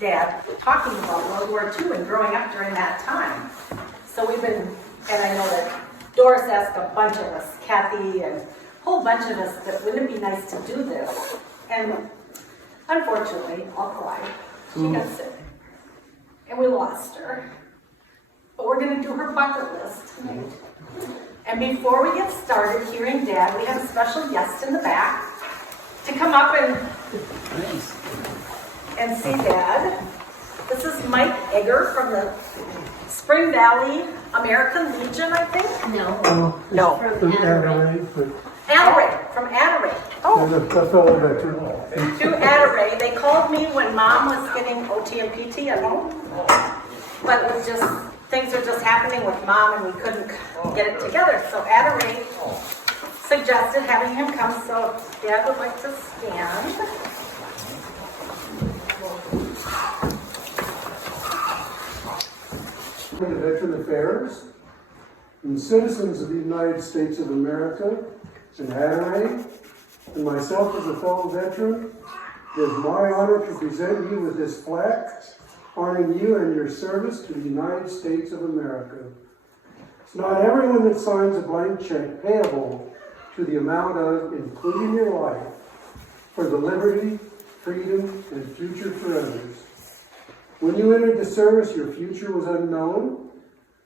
Dad talking about World War II and growing up during that time. So we've been, and I know that Doris asked a bunch of us, Kathy and a whole bunch of us, that wouldn't it be nice to do this? And unfortunately, I'll cry, she got sick. And we lost her. But we're gonna do her bucket list tonight. And before we get started hearing Dad, we have a special guest in the back to come up and see Dad. This is Mike Egger from the Spring Valley American Legion, I think? No. No. From Adelaide. Adelaide, from Adelaide. Oh, That's all veteran. to Adelaide. They called me when Mom was getting OT and PT at home. But it was just, things are just happening with Mom and we couldn't get it together. So Adelaide suggested having him come, so if Dad would like to stand. The Veteran Affairs and citizens of the United States of America and Adelaide, and myself as a fellow veteran, it is my honor to present you with this plaque honoring you and your service to the United States of America. It's not everyone that signs a blank check payable to the amount of, including your life, for the liberty, freedom, and future for others. When you entered the service, your future was unknown,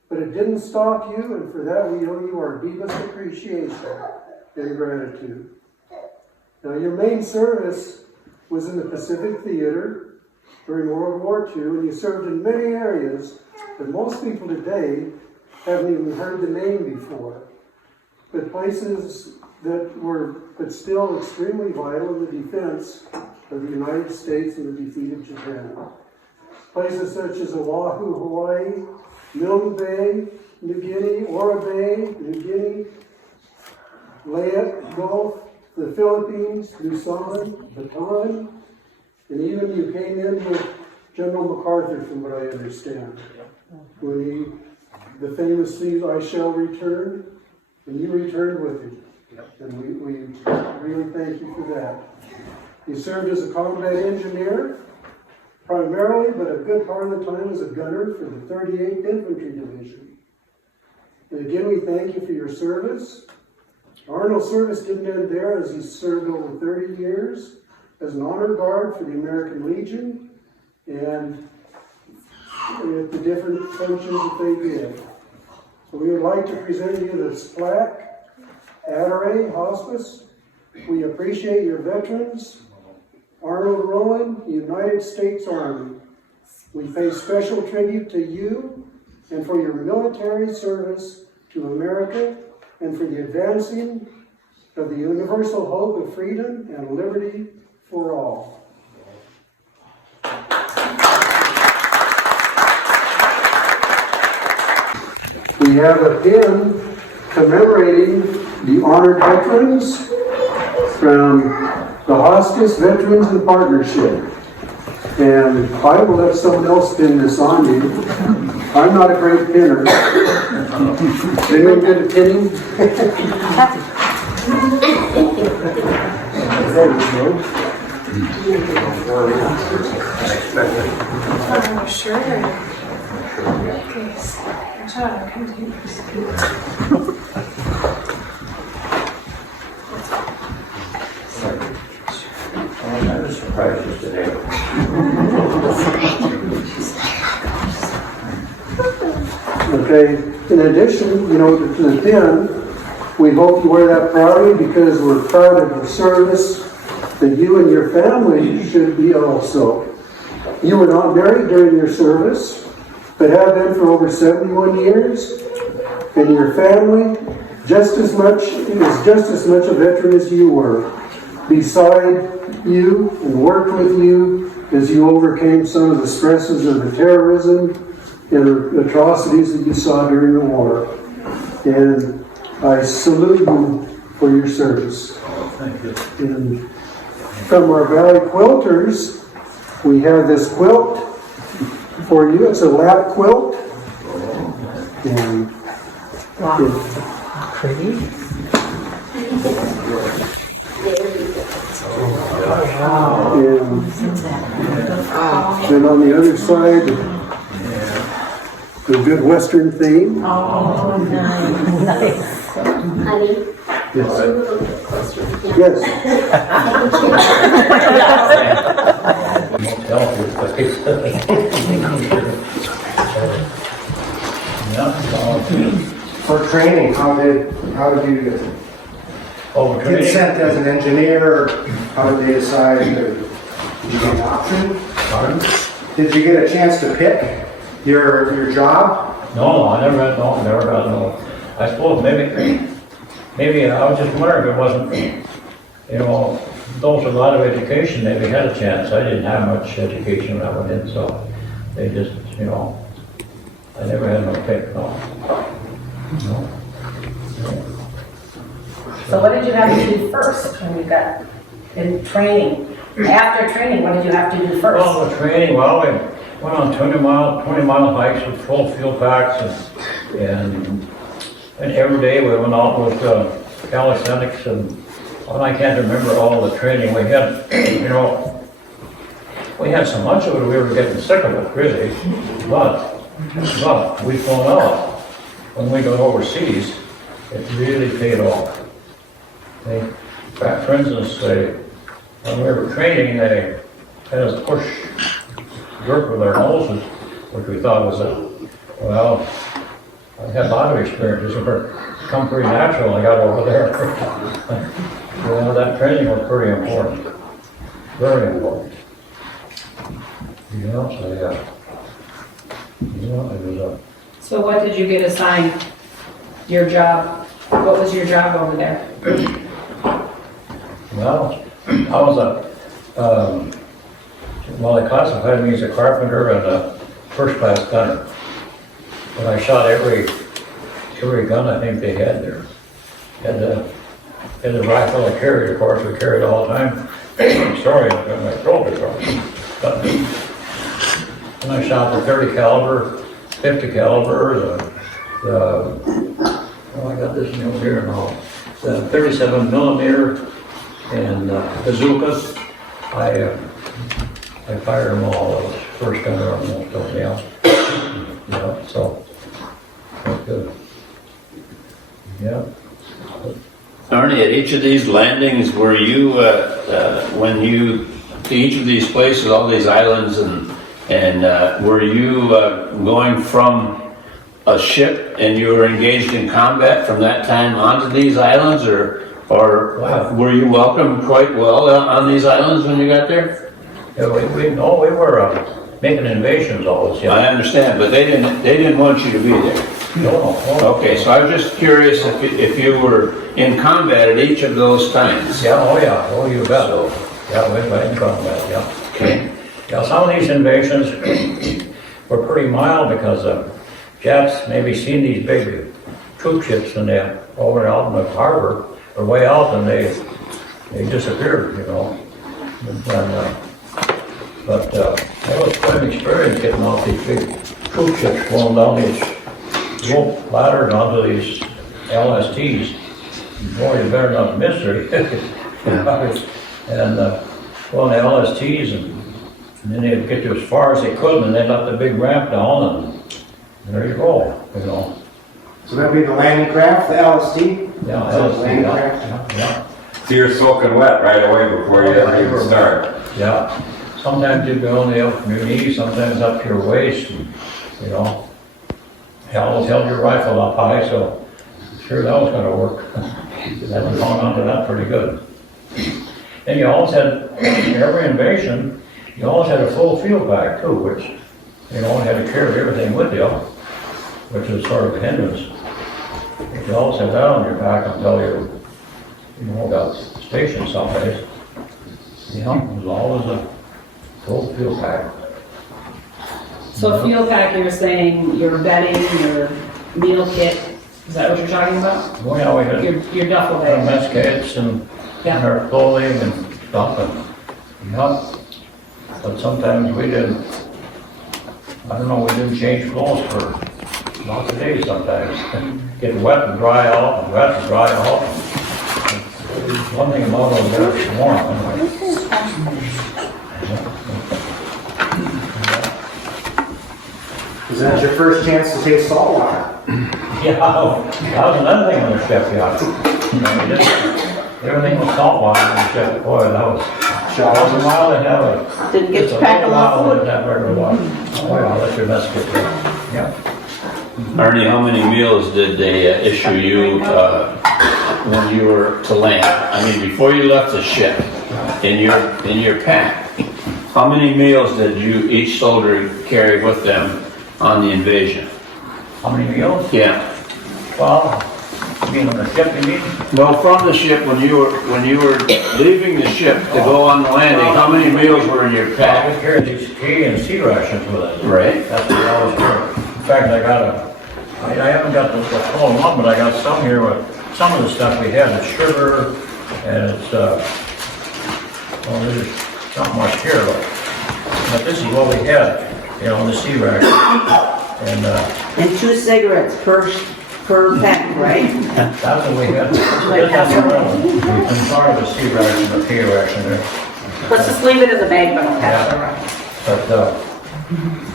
but it didn't stop you, and for that we owe you our deepest appreciation and gratitude. Now, your main service was in the Pacific Theater during World War II, and you served in many areas that most people today haven't even heard the name before, but places that were still extremely vital in the defense of the United States and the defeat of Japan. Places such as Oahu, Hawaii, Milne Bay, New Guinea, Ora Bay, New Guinea, Leyte Gulf, the Philippines, Luzon, Bataan, and even you came in with General MacArthur, from what I understand, when the famous "I shall return," and you returned with him. And we really thank you for that. You served as a combat engineer, primarily, but a good part of the time as a gunner for the 38th Infantry Division. And again, we thank you for your service. Arnold's service didn't end there, as he served over 30 years as an honor guard for the American Legion and at the different functions that they did. So we would like to present you this plaque, Adelaide Hospice. We appreciate your veterans. Arnold Roen, United States Army. We pay special tribute to you and for your military service to America and for the advancing of the universal hope of freedom and liberty for all. We have a pin commemorating the honored veterans from the Hospice Veterans in Partnership. And I will let someone else pin this on you. I'm not a great pinner. Anyone good at pinning? There we go. Oh, sure. Okay. I continue. I was surprised today. Okay, in addition, to the pin, we hope you wear that proudly because we're proud of the service that you and your family should be also. You were not married during your service, but have been for over 71 years, and your family is just as much a veteran as you were, beside you and worked with you as you overcame some of the stresses of the terrorism and atrocities that you saw during the war. And I salute you for your service. Thank you. And from our Valley Quilters, we have this quilt for you. It's a lap quilt. And Wow. Pretty. And on the other side, the good Western theme. Oh, nice. Honey, Yes. a little bit closer. Yeah. Yes. For training, how did you get sent as an engineer? How did they decide? Did you get an option? Pardon? Did you get a chance to pick your job? No, I never had no. I suppose maybe I was just wondering if it wasn't, you know, those with a lot of education, maybe had a chance. I didn't have much education when I went in, so they just, you know, I never had no pick, no. No. So what did you have to do first when you got in training? After training, what did you have to do first? Well, the training, well, we went on 20-mile hikes with full fuel packs and every day we went out with calisthenics and I can't remember all the training we had. You know, we had so much of it we were getting sick of it, really. But we found out when we got overseas, it really paid off. For instance, when we were training, they had us push dirt with our noses, which we thought was well, I had a lot of experiences that come pretty natural. I got over there. Well, that training was pretty important, very important. You know, so it was So what did you get assigned? Your job? What was your job over there? well, I was well, they classified me as a carpenter and a first-class gunner. But I shot every gun I think they had there. Had the rifle I carried, of course, we carried all the time. Sorry, I got my throat is wrong. But and I shot the 30 caliber, 50 caliber, I got this new here now. The 37 millimeter and bazookas. I fired them all. I was first gunner on those, yeah. Yeah, so that's good. Yeah. Arnie, at each of these landings, were you, when you, to each of these places, all these islands, and were you going from a ship and you were engaged in combat from that time onto these islands, or were you welcomed quite well on these islands when you got there? Yeah, we were making invasions always, yeah. I understand, but they didn't want you to be there. No. Okay, so I was just curious if you were in combat at each of those times. Yeah, you bet. Yeah, we went in combat, yeah. Okay. Yeah, some of these invasions were pretty mild because Japs maybe seen these big troop ships and they over out in the harbor or way out and they disappeared, you know. But that was quite an experience getting off these big troop ships, going down these rope ladders onto these LSTs. Boy, you better not miss her. And going to LSTs and then they'd get you as far as they could and they'd let the big ramp down and there you go, you know. So that'd be the landing craft, the LSD? Yeah, So LST, landing yeah, craft? yeah. So you're soaking wet right away before you even start. Yeah, sometimes you'd be only up from your knees, sometimes up to your waist, and, you know. You always held your rifle up high, so sure that was gonna work. That was hung onto that pretty good. And you always had, every invasion, you always had a full field bag too, which you know, had to carry everything with you, which is sort of a hindrance. You always had that on your back until you know, got stationed someplace. You know, it was always a full field pack. So fuel pack, you're saying your bedding, your meal kit, is that what you're talking about? Well, yeah, we had Your duffel our bag? mess kits and Yeah. our clothing and stuff, and, yeah. But sometimes we didn't, I don't know, we didn't change clothes for lots of days sometimes. Get wet and dry out, and wet and dry out. One thing about it was very warm. Is that your first chance to taste salt water? Yeah, that was another thing on the ship, yeah. You know, everything was salt water on the ship. Boy, that was a while to have it. Didn't get to pack a lot of food. food. That regular water. Oh, yeah, that's your best get there. Yeah. Arnie, how many meals did they issue you when you were to land? I mean, before you left the ship, in your pack, how many meals did each soldier carry with them on the invasion? How many meals? Yeah. Well, you mean on the ship, you mean? Well, from the ship, when you were leaving the ship to go on the landing, how many meals were in your I pack? would carry these K and C rations with us. Right. That's what I was doing. In fact, I haven't got the whole one, but I got some here with some of the stuff we had. It's sugar and it's, well, there's not much here, but this is what we had, you know, on the sea ration. And And 2 cigarettes per pack, right? that's what we had. That's part of the sea ration, the K ration there. Let's just leave it in the bag, but I'll pass it around.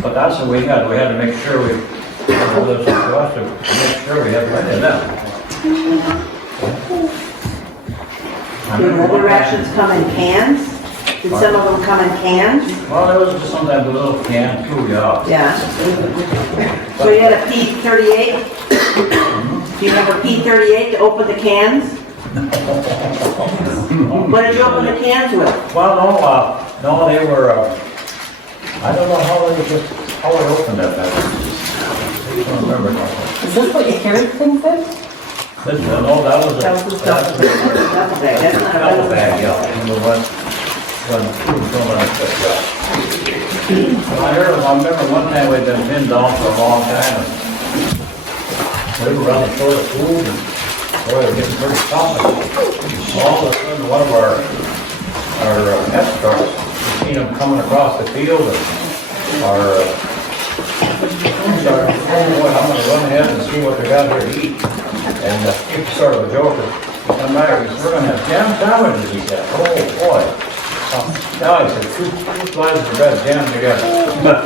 But that's what we had. We had to make sure we, all those across to make sure we had plenty of them. Did other rations come in cans? Did some of them come in cans? Well, there was just sometimes a little can too, yeah. Yeah. So you had a P38? Do you have a P38 to open the cans? What did you open the cans with? Well, no, they were, I don't know how they opened that. I don't remember. Is this what you carried things in? No, that was a Duffel bag. That's not a double double bag, yeah. Remember when food was going on, I remember one time we'd been pinned down for a long time, and we were running short of food, and boy, we were getting pretty tough. All of a sudden, one of our escorts, we seen them coming across the field, and our started, oh boy, I'm gonna run ahead and see what they got here to eat. And it's sort of a joker. Come back, he said, we're gonna have jam sandwiches, he said. Oh boy. Now he said, two slices of bread jammed together. But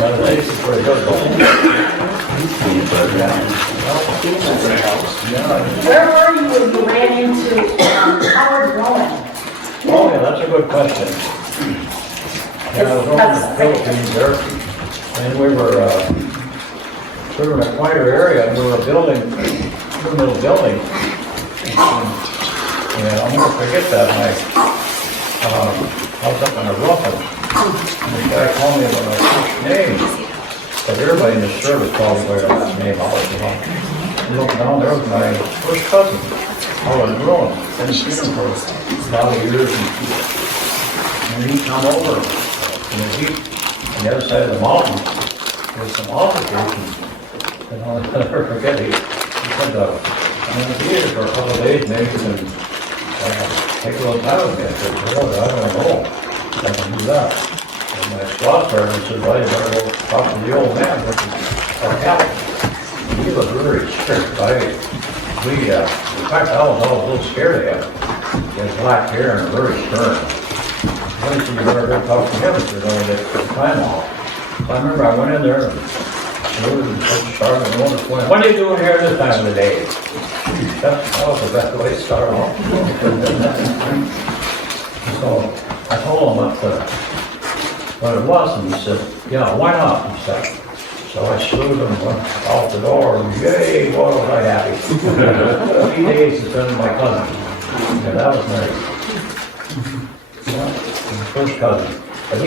at least it's pretty good. Where were you when you ran into Arnold Roen? Oh yeah, that's a good question. Yeah, I was over in the Philippines there, and we were in a quieter area, and we were building, little building. And I'll never forget that night. I was up on a roof, and this guy called me by my first name. But everybody in the service called me by their last name all the time. And looking down, there was my first cousin, Arnold Roen. Hadn't seen him for a lot of years. And he come over, and on the other side of the mountain, there was some altercations. And I'll never forget, he said, I'm in the theater for a couple of days, maybe you can take a little time with me. I said, well, I don't know. I can do that. And my squad sergeant said, well, you better go talk to the old man, which is our captain. He was very strict. In fact, I was a little scared of him. He had black hair and very stern. I said, you better go talk to him if you're going to get time off. So I remember I went in there and what are you doing here this time of the day? That was the best way to start off. So I told him what it was, and he said, yeah, why not? He said. So I saluted him, went out the door, and yay, boy, was I happy. 3 days to spend with my cousin. Yeah, that was nice. Yeah, my first cousin. But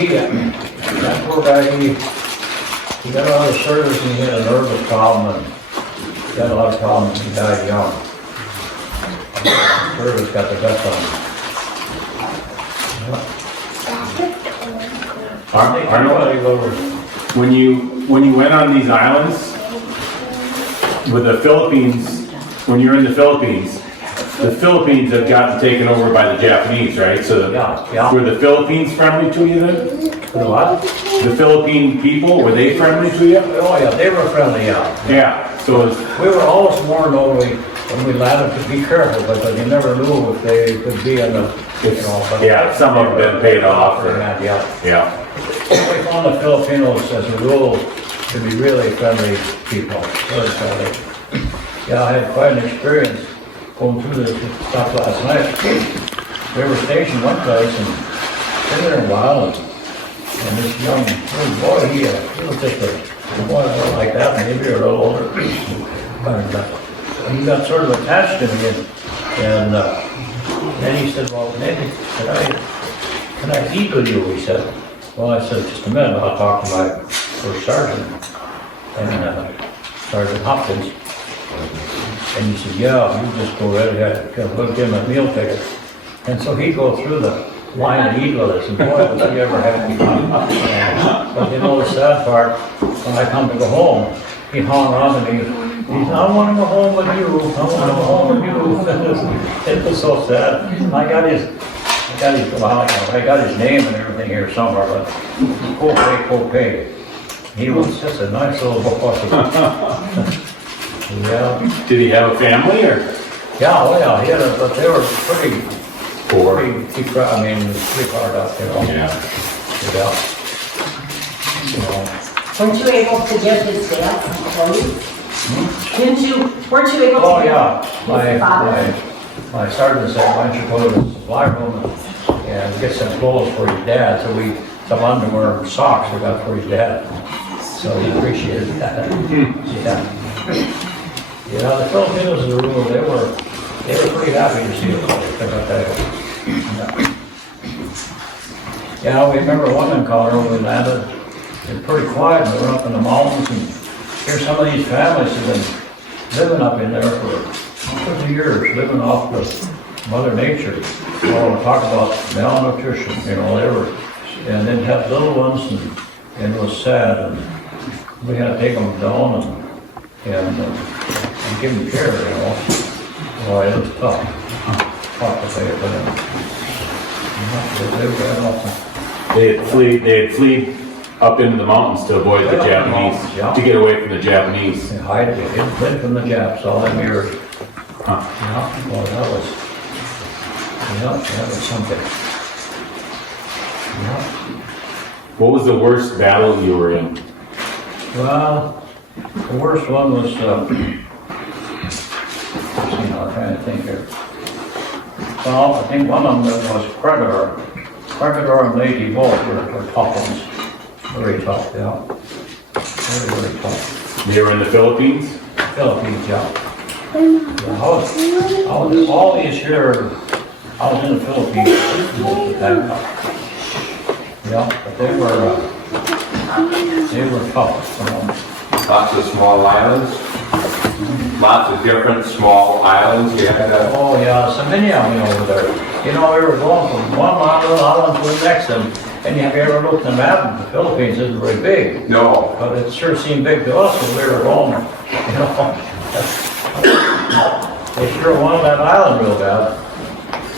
that poor guy, he got out of service and he had a nervous problem and he had a lot of problems. He died young. Service got the best on him. Arnold, when you went on these islands with the Philippines, when you were in the Philippines had gotten taken over by the Japanese, right? So Yeah. were the Philippines friendly to you then? The what? The Philippine people, were they friendly to you? Oh yeah, they were friendly, yeah. Yeah. So We were always warned when we landed to be careful because you never knew if they could be in the you know. But Yeah, some of them been paid off, or, Yeah. yeah. We found the Filipinos, as a rule, to be really friendly people, really friendly. Yeah, I had quite an experience going through this stuff last night. We were stationed one place and been there a while, and this young little boy, he was just a boy like that, maybe a little older. And he got sort of attached to me, and then he said, well, maybe, can I eat with you? He said. Well, I said, just a minute, I'll talk to my first sergeant, and Sergeant Hopkins. And he said, yeah, you just go right ahead, we'll give him a meal ticket. And so he'd go through the line and eat with us, and boy, was he ever happy. But you know the sad part, when I come to go home, he hung on to me. He said, I want to go home with you, I want to go home with you. It was so sad. I got his name and everything here somewhere, but Kopay. He was just a nice little boy. Yeah. Did he have a family, or? Yeah, well, yeah, he had but they were pretty Poor. pretty hard up, you know. Yeah. Yeah. You know. Weren't you able to get his dad some clothes? Weren't you able to? Oh, yeah, his father? my sergeant said, why don't you go to the supply room and get some clothes for your dad, so some underwear and socks we got for his dad. So he appreciated that. Yeah. Yeah, the Filipinos as a rule, they were pretty happy to see us. Yeah, we remember one encounter when we landed, it was pretty quiet, and we were up in the mountains, and here's some of these families have been living up in there for 50 years, living off of Mother Nature. Well, we talk about malnutrition, you know, they were, and then had little ones, and it was sad, and we had to take them down and give them care, you know. Well, it was tough to say it, but They had fled up into the mountains to avoid the Japanese, yeah. to get away from the Japanese. They hid from the Japs all them years. Huh. Yeah, well, that was something. Yeah. What was the worst battle you were in? Well, the worst one was, I'm trying to think here. Well, I think one of them was Predator. Predator and Lady Wolf were tough ones. Very tough, yeah. Very, very tough. They were in the Philippines? Philippines, yeah. Yeah, I was all these years, I was in the Philippines most of the time. Yeah, but they were tough, you know. Lots of small islands. Lots of different small islands. You had that. Oh, yeah, so many of them over there. You know, we were going from one island to the next, and have you ever looked at the map? The Philippines isn't very big. No. But it sure seemed big to us when we were going, you know. They sure wanted that island real bad.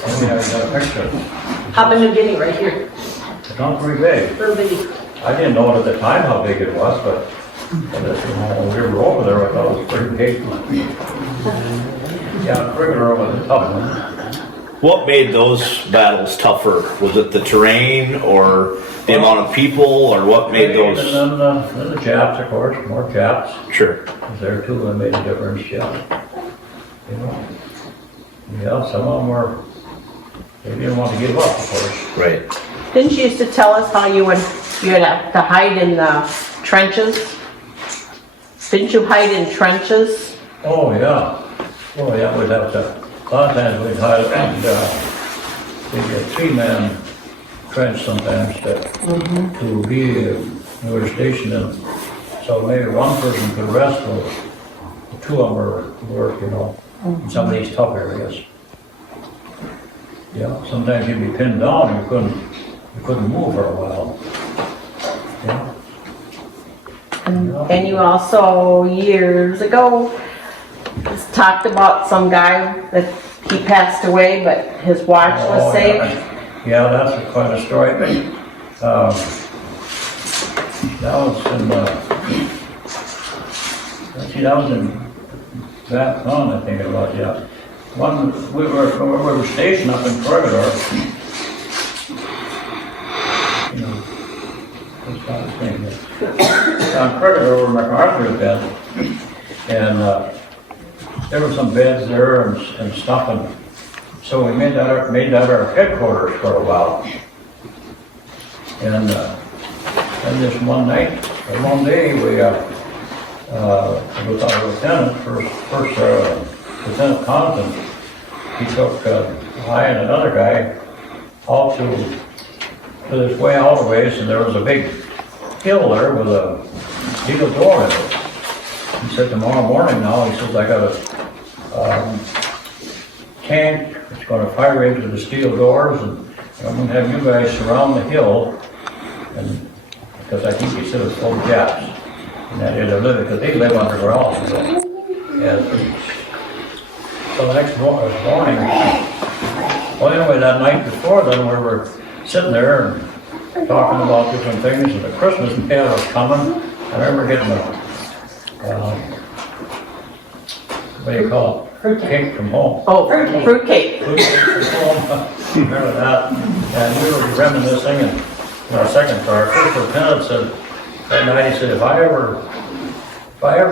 And we got a picture. Papua New Guinea right here, It's not very big. little bitty. I didn't know at the time how big it was, but when we were over there, I thought it was pretty big. Yeah, Cricketer was a tough one. What made those battles tougher? Was it the terrain or the amount of people, or what made those? And then the Japs, of course, more Japs. Sure. Was there too, that made a difference, yeah. You know, yeah, some of them were, they didn't want to give up, of course. Right. Didn't you used to tell us how you had to hide in the trenches? Didn't you hide in trenches? Oh, yeah. Oh, yeah, we'd have to, a lot of times we'd hide and, we'd get 3-man trench sometimes to be, we were stationed in. So maybe one person could rest while the two of them were work, you know, in some of these tough areas. Yeah, sometimes you'd be pinned down and you couldn't move for a while. Yeah. And you also, years ago, talked about some guy that he passed away, but his watch was saved. Yeah, that's quite a story. That was in Vietnam, I think it was, yeah. We were stationed up in Corridor, on Cricket over MacArthur's bed, and there were some beds there and stuff, and so we made that our headquarters for a while. And this one night, or one day, we with our lieutenant, first Lieutenant Compton, he took I and another guy out to this way out of ways, and there was a big hill there with a steel door in it. He said, tomorrow morning now, he says, I got a tank that's going to fire into the steel doors, and I'm going to have you guys surround the hill, and because I think he said it's full of Japs, and that is because they live underground. So the next morning, well, anyway, that night before then, we were sitting there and talking about different things, and the Christmas mail was coming. I remember getting a, what do you call it? Fruit cake from home. Oh, fruit cake. Fruit cake from home. Remember that? And we were reminiscing, and our first lieutenant said that night, he said, if I ever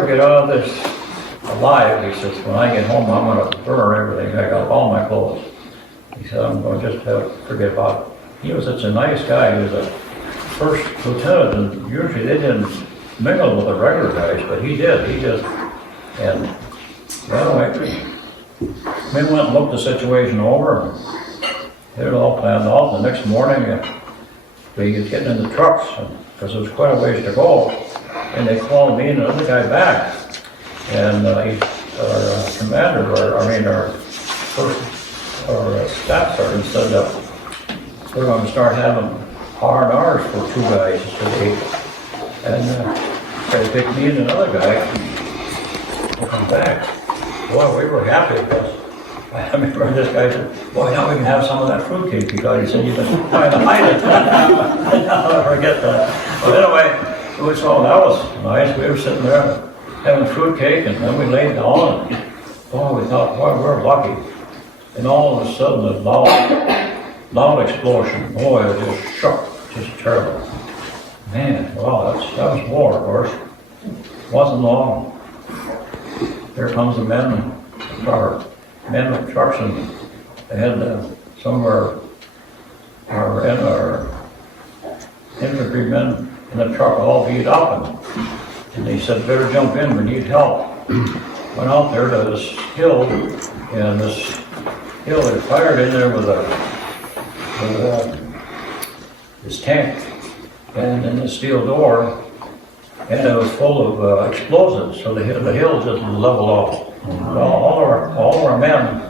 get out of this alive, he says, when I get home, I'm going to burn everything. I got all my clothes. He said, I'm going to just forget about it. He was such a nice guy. He was a first lieutenant, and usually they didn't mingle with the regular guys, but he did. He just, and anyway, we went and looked the situation over, and had it all planned out. The next morning, we was getting in the trucks, because there was quite a ways to go, and they called me and another guy back. And our commander, our staff sergeant said that we're going to start having R&Rs for 2 guys today. And they picked me and another guy to come back. Boy, we were happy because I remember this guy said, boy, now we can have some of that fruitcake because he said you've been trying to hide it. I'll never forget that. But anyway, so that was nice. We were sitting there having fruitcake, and then we laid down, and boy, we thought, boy, we're lucky. And all of a sudden, a loud explosion. Boy, it just shook, just terrible. Man, wow, that was war, of course. Wasn't long. Here comes the men with trucks, and they had some of our infantrymen in the truck all beat up, and they said, better jump in, we need help. Went out there to this hill, and this hill, they fired in there with this tank, and in the steel door, and it was full of explosives, so the hill just leveled off. All of our men,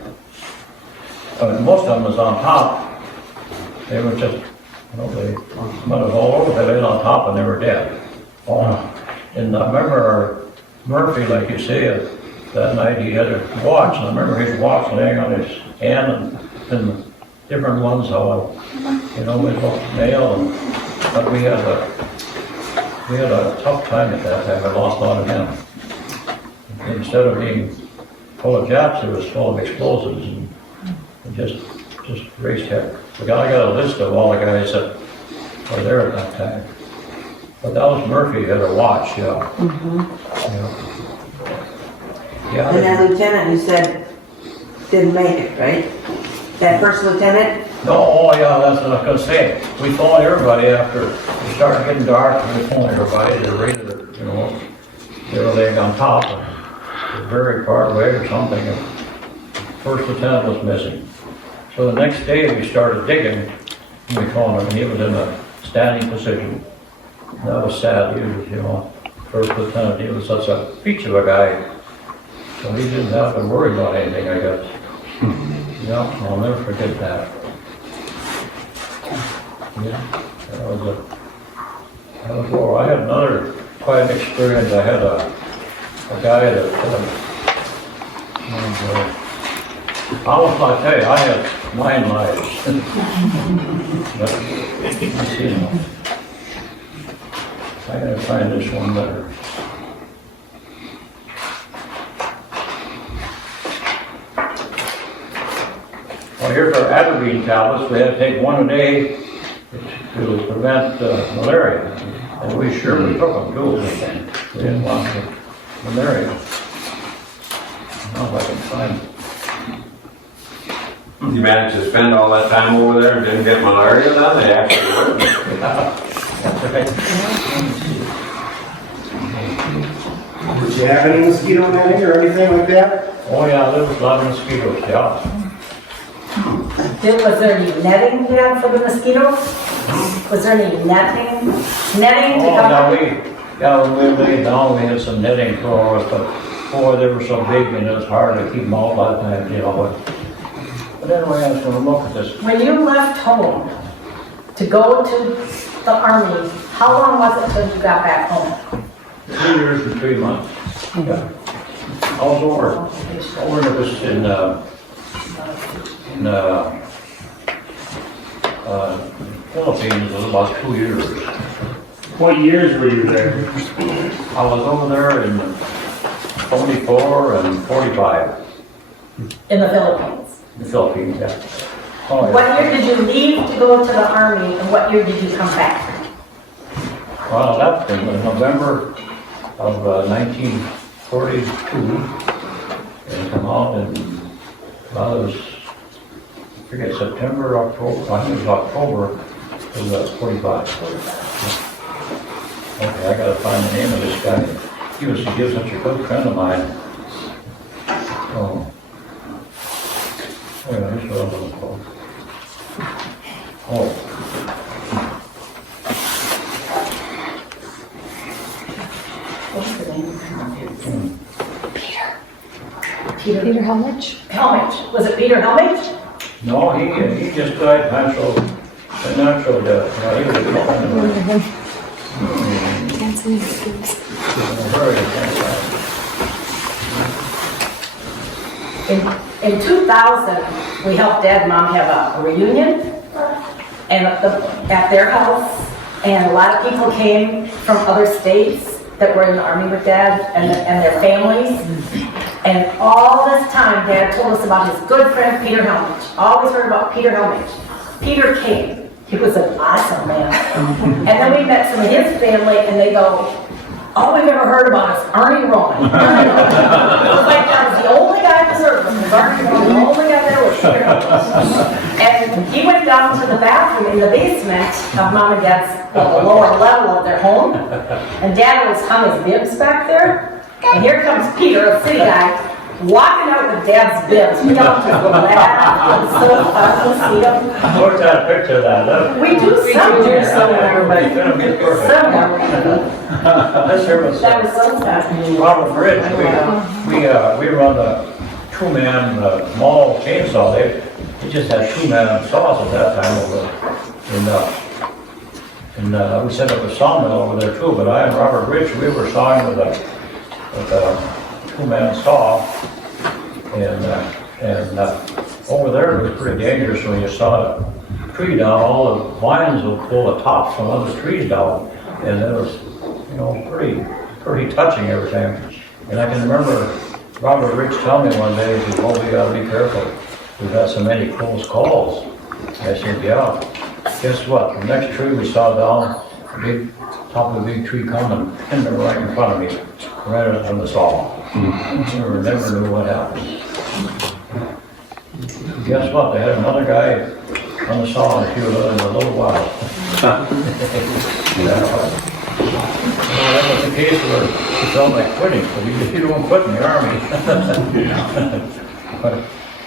most of them was on top. They were just, they went all over, they laid on top and they were dead. And I remember Murphy, like you say, that night he had a watch, and I remember his watch laying on his hand, and different ones, how, we looked nail, but we had a tough time at that time. I lost a lot of men. Instead of being full of Japs, it was full of explosives, and just raised heck. I got a list of all the guys that were there at that time. But that was Murphy, had a watch, yeah. Mm-hmm. Yeah. And that lieutenant you said didn't make it, right? That first lieutenant? No, oh yeah, that's what I was gonna say. We phoned everybody after it started getting dark, and we phoned everybody. They rated it, they were laying on top, and very far away or something. And first lieutenant was missing. So the next day we started digging, and we found him, and he was in a standing position. That was sad. He was, first lieutenant, he was such a peach of a guy. So he didn't have to worry about anything, I guess. Yeah, I'll never forget that. Yeah, that was war. I had another quite an experience. I had a guy that, I was going to tell you, I had 9 lives. But, I gotta find this one better. Well, here's our atropine tablets. We had to take one a day to prevent malaria. And we sure we took them too. We didn't want to marry them. Now if I can find. You managed to spend all that time over there and didn't get malaria then? They actually worked. That's right. Did you have any mosquito netting or anything like that? Oh yeah, there was a lot of mosquitoes, yeah. Was there any netting then for the mosquitoes? Was there any netting? Netting to Oh, when we laid down, we had some netting for us, but boy, they were so big and it was hard to keep them out a lot of times, you know. But anyway, I was gonna look at this. When you left home to go to the army, how long was it till you got back home? 2 years and 3 months. Yeah. I was over in this Philippines, it was about 2 years. What years were you there? I was over there in 44 and 45. In the Philippines. In the Philippines, yeah. Oh, yeah. What year did you leave to go to the army and what year did you come back? Well, I left in November of 1942 and come out in, well, it was, I forget, September, October, I think it was October of 45. Okay, I gotta find the name of this guy. He was such a good friend of mine. Oh. Yeah, here's what I'm looking for. Oh. What's the name? Peter how much? Helmich. Was it Peter Helmich? No, he just died natural death. He was a friend of mine. In 2000, we helped Dad and Mom have a reunion and at their house, and a lot of people came from other states that were in the army with Dad and their families. And all this time, Dad told us about his good friend Peter Helmich. Always heard about Peter Helmich. Peter came. He was an awesome man. And then we met some of his family, and they go, all we've ever heard about is Arnie Roen. It was like that was the only guy in the service. Arnie Roen, the only guy there was Peter Helmich. And he went down to the bathroom in the basement of Mom and Dad's, the lower level of their home. And Dad always hung his bibs back there. And here comes Peter, a city guy, walking out with Dad's bibs. We all just laughed. It was so fun to see him. Where's that picture of that? Look. We do somewhere, Everybody's gonna be perfect. This here was That was so fascinating. Robert Bridge. We run a two-man mall chainsaw. They just had two-man saws at that time over. And we set up a sawmill over there too. But I and Robert Bridge, we were sawing with a two-man saw, and over there it was pretty dangerous when you saw a tree down. All the vines would pull the tops from other trees down, and it was, you know, pretty touching every time. And I can remember Robert Rich telling me one day, he said, "Oh, we gotta be careful. We've had so many close calls." I said, "Yeah." Guess what? The next tree we saw down, top of a big tree coming, and they were right in front of me, right up from the saw. Never knew what happened. Guess what? They had another guy on the saw and a few of them in a little while. That was the case where he felt like quitting, but you don't quit in the army. But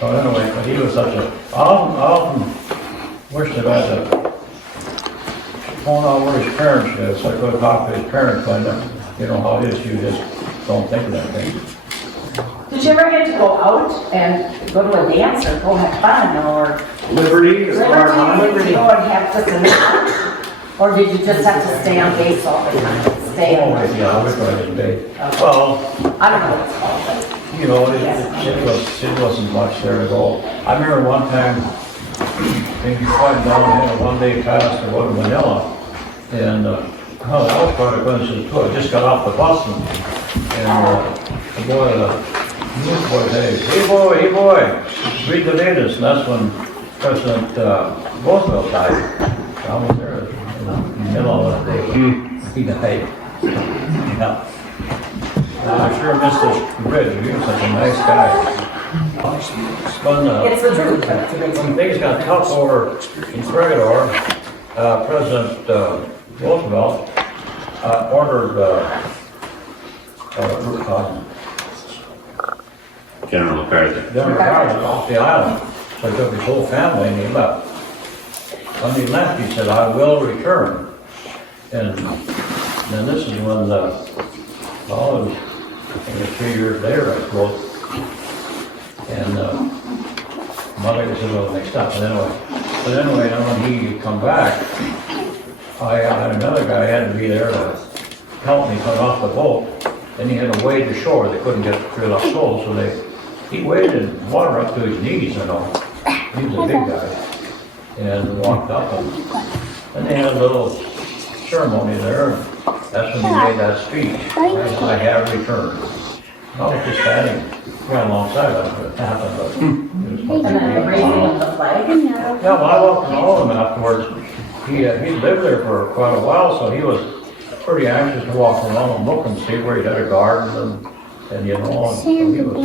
anyway, but he was such a, I often wish that I had phone out where his parents live, so I could talk to his parents, find out, you know, how it is, you just don't think of that thing. Did you ever get to go out and go to a dance or go have fun or? Liberty is our mom. Liberty. Go and have just a, or did you just have to stay on base all the time? Stay on. Oh, yeah, I was going to bed. Well, I don't know what it's called, but. you know, it wasn't much there at all. I remember one time, maybe quite down in a one-day pass to Wood Manila, and that was quite a coincidence too. I just got off the bus, and the boy said, hey boy, read the latest. And that's when President Roosevelt died. I was there in the middle of the day. he died. Yeah. I sure miss this bridge, he was such a nice guy. It's the truth. When things got tough over in Corridor, President Roosevelt ordered General MacArthur. General MacArthur off the island. So he took his whole family and he left. When he left, he said, "I will return." And then this is when well, it was, I think it was 3 years later, I suppose. And mother was a little mixed up, but anyway, then when he come back, I had another guy had to be there to help me come off the boat. Then he had to wade ashore. They couldn't get through the hole, so he waded in water up to his knees, you know. He was a big guy. And walked up, and then they had a little ceremony there. That's when he made that speech. I have returned. I was just standing right alongside of it. It happened, but it was supposed to And then the be. raising of the flag. Yeah, well, I walked to know him afterwards. He lived there for quite a while, so he was pretty anxious to walk around and look and see where he had a garden and you know, and so he was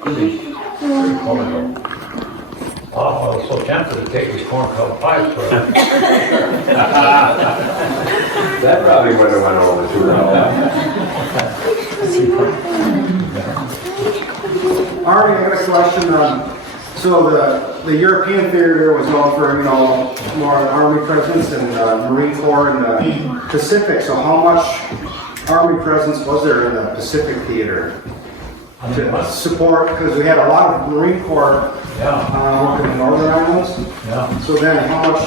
pretty colorful. Oh, I was so tempted to take his corncob pipe for it. That probably would have went over too well. Arnie, I got a question. So the European theater was known for, you know, more Army presence and Marine Corps in the Pacific. So how much Army presence was there in the Pacific theater to support? Because we had a lot of Marine Corps working in the Northern Islands. Yeah. So then how much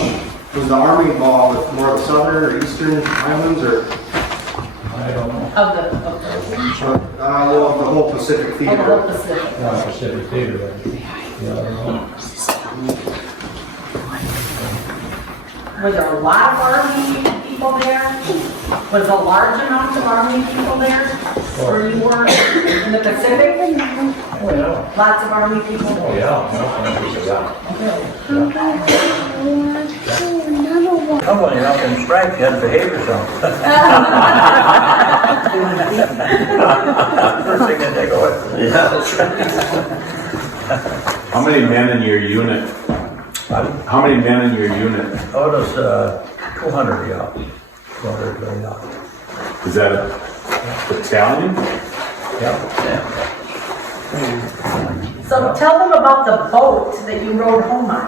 was the Army involved with more of the Southern or Eastern Islands, or? I don't know. Well, the whole Pacific theater. The whole Pacific. Yeah, Pacific Theater. Yeah, I don't know. Were there a lot of Army people there? Was a large amount of Army people there? Where you were in the Pacific? Oh, yeah. Lots of Army people? Oh, yeah. Somebody up in stripes had to behave yourself. First thing that they go with. Yeah, that's right. How many men in your unit? How many men in your unit? Oh, it was 200, yeah. 200, yeah. Is that a battalion? Yeah. So tell them about the boat that you rode home on.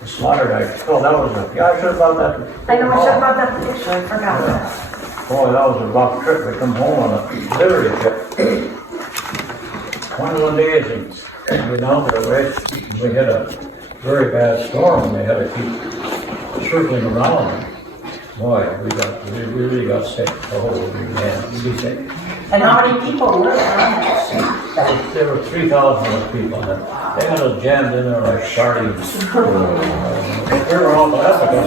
The slaughter guy. Oh, that was a, yeah, I should have thought that. I know I should have brought that picture, I forgot that. Boy, that was a rough trip. We come home on a delivery trip. One days, and we down to the race, we had a very bad storm, and they had to keep circling around. Boy, we really got sick. Oh, man, we be sick. And how many people were there? There were 3,000 people in there. They had us jammed in there like sardines. We were all glad because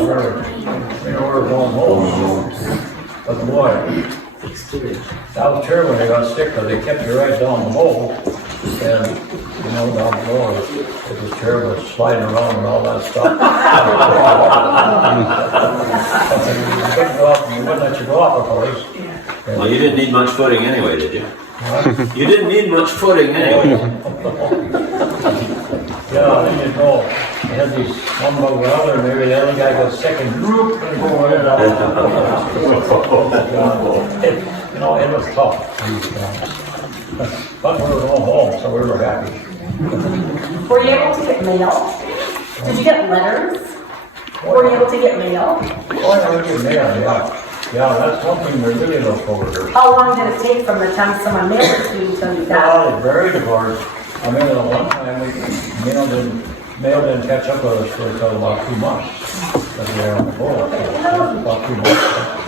we were going home. But boy, that was terrible when they got sick because they kept you right down the hole. And, you know, down below, it was terrible, sliding around and all that stuff. You couldn't go up, and you wouldn't let you go up, of course. Well, you didn't need much footing anyway, did you? You didn't need much footing anyway. Yeah, then you go, you had these one bug or other, maybe the other guy got sick and whoop, and go in. You know, it was tough. But we were going home, so we were happy. Were you able to get mail? Did you get letters? Were you able to get mail? Oh, yeah, we did mail, yeah. Yeah, that's one thing we really look forward to. How long did it take from the time someone mailed it to you until you got it? Well, it's very diverse. I mean, at one time, mail didn't catch up with us for until about 2 months. But we were on the board, about 2 months.